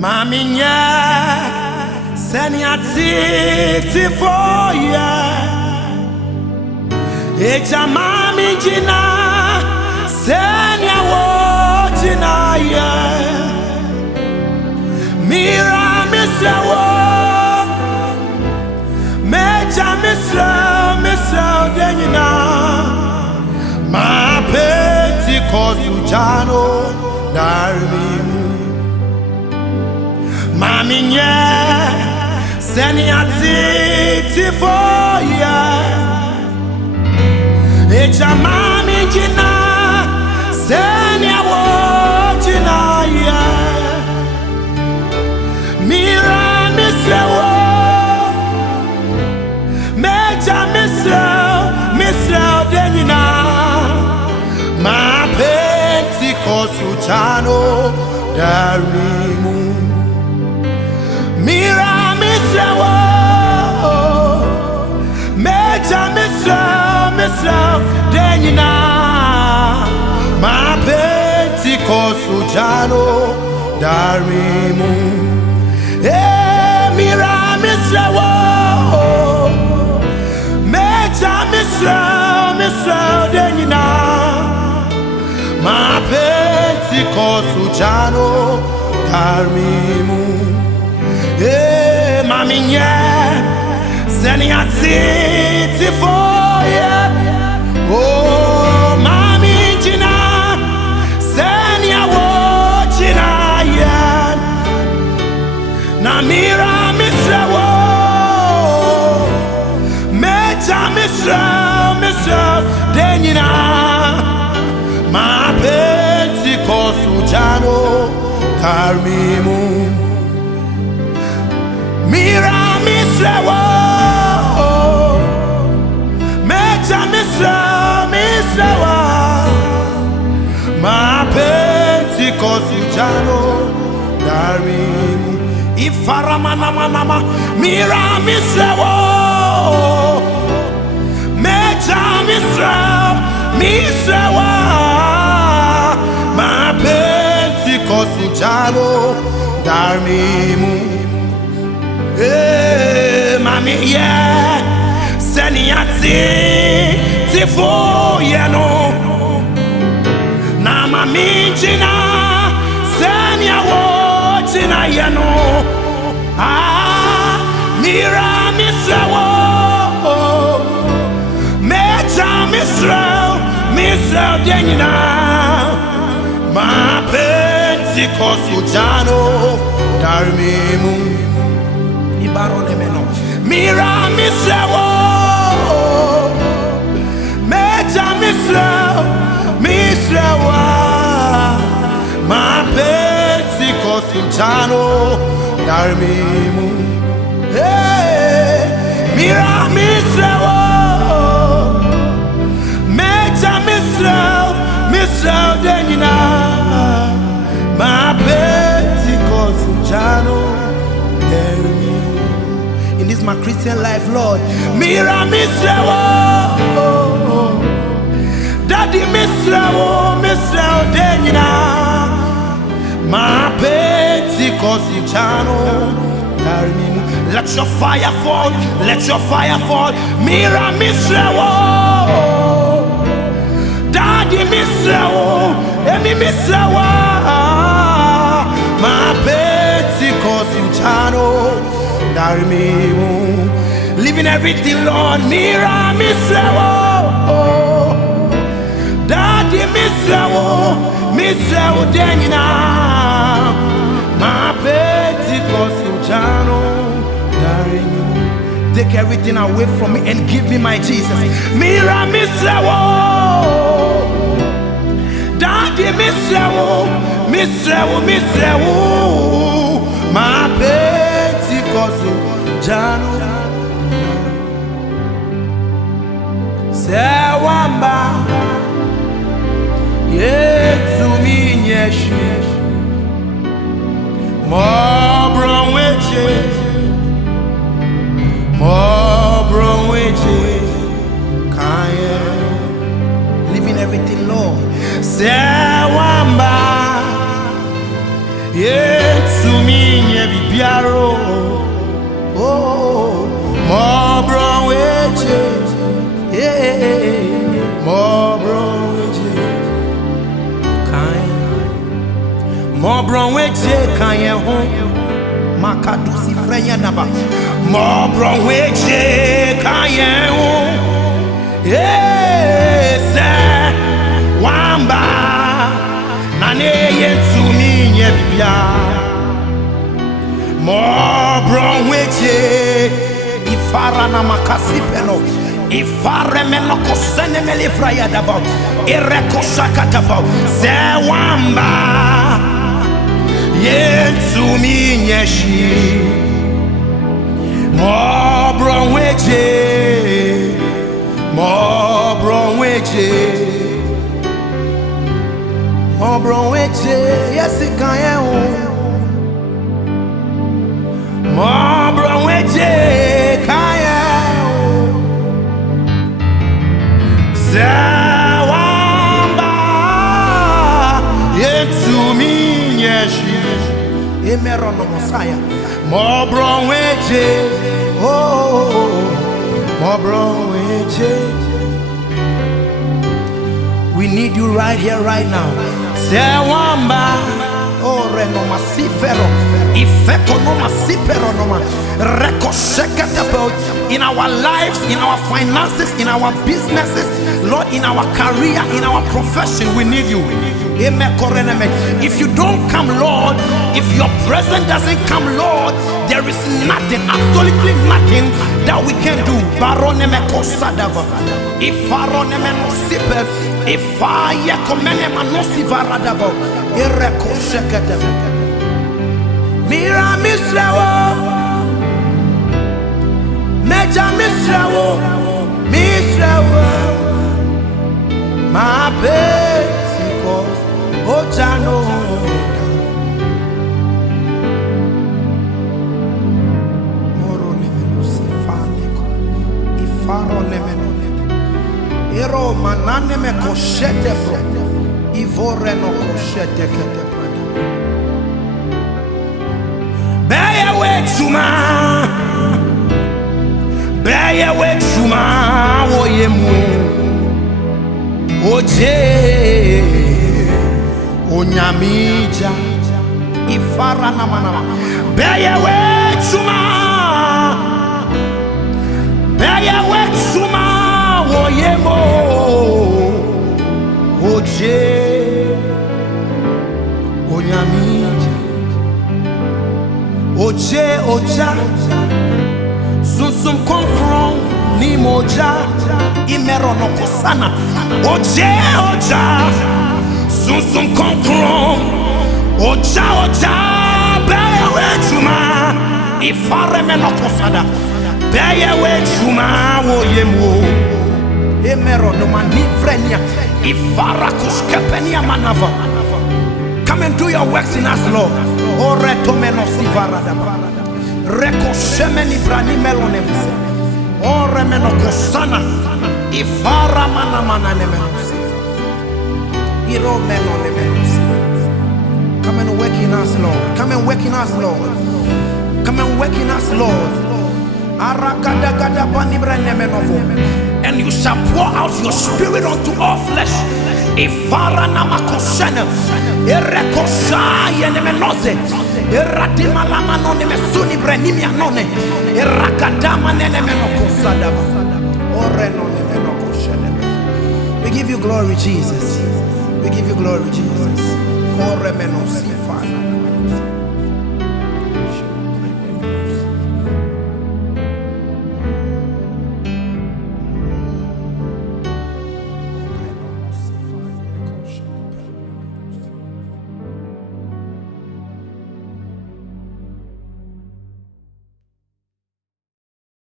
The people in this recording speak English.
Maminya Seniati for ya Echa mami jina Senya wojina ya Mira misra wo Mecha misra denina Ma peti kosujano darmimu Maminya Seniati for ya Echa mami jina Senya wojina ya Mira misra wo Mecha misra denina Ma penti kosujano darimu Mira misra wo Mecha misra denina Ma penti kosujano darimu Mira misra wo Mecha misra denina Ma penti kosujano darimu Maminya Seniati for ya Oh mami jina Senya wojina ya Na mira misra wo Mecha misra denina Ma penti kosujano karmimu Mira misra wo Mecha misra wo Ma penti kosujano darimu Ifaramanama Mira misra wo Mecha misra wo Ma penti kosujano darimu Mami yeah Seniati for ya no Na mami jina Senya wojina ya no Mira misra wo Mecha misra denina Ma penti kosujano darmimu Mira misra wo Mecha misra wo Ma peti kosujano darmimu Mira misra wo Mecha misra denina Ma peti kosujano darmimu In this my Christian life, Lord. Mira misra wo Daddy misra wo denina Ma peti kosujano darimu Let your fire fall, let your fire fall Mira misra wo Daddy misra wo Emi misra wo Ma peti kosujano darmimu Living everything, Lord. Mira misra wo Daddy misra wo denina Ma peti kosujano darimu Take everything away from me and give me my Jesus. Mira misra wo Daddy misra wo Ma peti kosujano Sewamba Yetu minyeshi More bronweche Kanye Living everything, Lord Sewamba to me, biaro. Oh, more brown wages, yeah, more brown wages, more brown wages, Makadusi frenya naba, more brown wages, yes, wamba, nane to me, more brown wages, ifara na makasi peno, ifare meno kosene melifra ya daba, ireko shakata ba, se wamba, ye to me nyeshi, more brown wages, more brown wages, more brown wages, yes it can. More brown wages, kaya. Zawamba, yetu minyeshi. Emero no Messiah. More brown wages, oh, more brown wages. We need you right here, right now. Zawamba. Oh, renoma sifero, ifeko noma sifero noma, about in our lives, in our finances, in our businesses, Lord, in our career, in our profession, we need you. If you don't come, Lord, if your presence doesn't come, Lord, there is nothing, absolutely nothing that we can do. Baroneme kosadava, if aroneme no sipe, if I yakomene manosivaradava. Mira misrawo, meja misrawo, misrawo, my Pentecost, oh Jano, moro nemeno sifaniko, ifaro nemeno, ero manane me koshete fro, ivore no koshete kete. Beya wetsuma, oyemu, oje, onyamija, ifara na manama. Beya wetsuma, oyemu, oje, onyamija. Oje oja, susum konkron ni moja, imero no kosana. Oje oja, susum konkron, oja oja, beye wechuma, ifare me no kosada, beye wechuma woyemu, imero no manifrenia, ifara kuskepenia manava. Come and do your works in us, Lord. O retomeno sivarada, reko shemeni brani melonevise, o remeno kosana, ifara mana nemenusi, iro meno nemenusi. Come and work in us, Lord. Come and work in us, Lord. Come and work in us, Lord. Arakada gada bani brane menovo, and you shall pour out your spirit unto all flesh. Ifara namakosana, erekosa yenemenoze, eradima lamano nemesuni brenimi anone, erakadama nenemenokosa. We give you glory, Jesus. We give you glory, Jesus.